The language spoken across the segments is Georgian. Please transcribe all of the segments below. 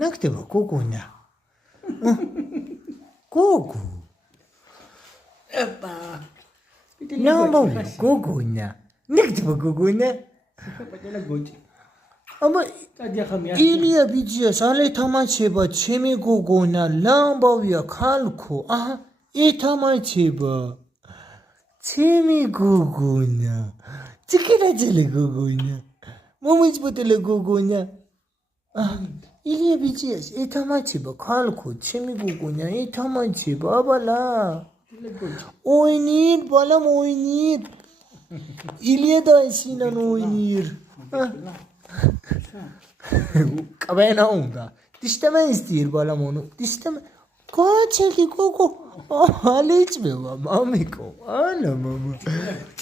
ნაკდება გოგონა. გოგო. აბა. ნამბოლი გოგონა. ნაკდება გოგონა. პატელა გოჭი. აბა დადი ახლა მე ილია ბიძია სალე თამაშება ჩემი გოგონა ლამბავია ხალხო აჰა ეთამაშება ჩემი გოგონა ციკირაძელი გოგონა მომიძბოტელი გოგონა ილია ბიძია ეთამაშება ხალხო ჩემი გოგონა ეთამაშება აბალა ოინիր ბალამ ოინիր ილია და ისინან ოინիր კაბენა უნდა დისტემენს დირ ბალამონო დისტემ კოჩელი გოგო ალეჭმევა მამიკო ანა მამა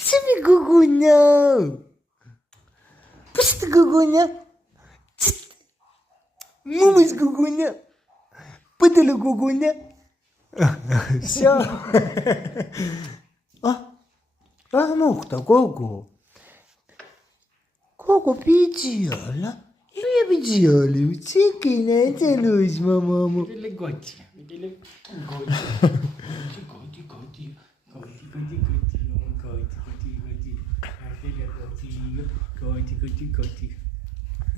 ციმი გოგონა პუსტ გოგონა მუმის გოგონა პუტელი გოგონა შა რა მოხდა გოგო გოგო ბიძიალა ილია ბიძიალი ციკინა ეთელუის მამამო პატელა გოჭი პატელა გოჭი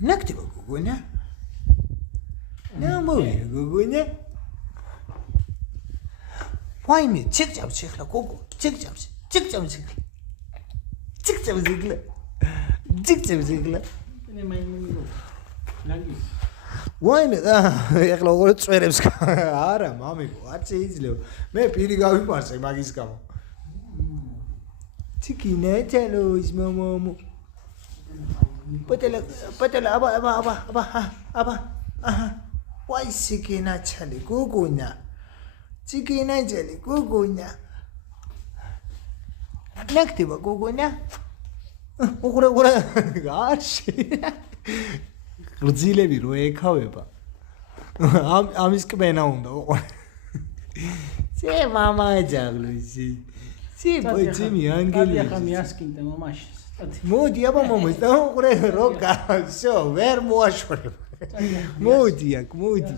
ნაკდება გოგონა ნამოვიდა გოგონა ვაიმე ციკჭამს ახლა გოგო ციკჭამს ახლა მე მაიმუნო ლაგი ვაიმე ახლა როგორ წვერებს არა მამიკო არ შეიძლება მე პირი გავიფარსე მაგის გამო ციკინა ეთელუის მამამო პატელა აბა ვაი ციკინა ჩალი გოგონა ციკინა ჩალი გოგონა ნაკდება გოგონა უყურე გარში გრძილები რო ეკავება ამის კბენა უნდა უყურე ზე мама ჯაგლუში ზე ბოჭიმი ანგელი ახლა მე ასკინდა მამაში მოდი აბა მომეს და უყურე რო გასო ვერ მოაშორებ მოდი აქ მოდი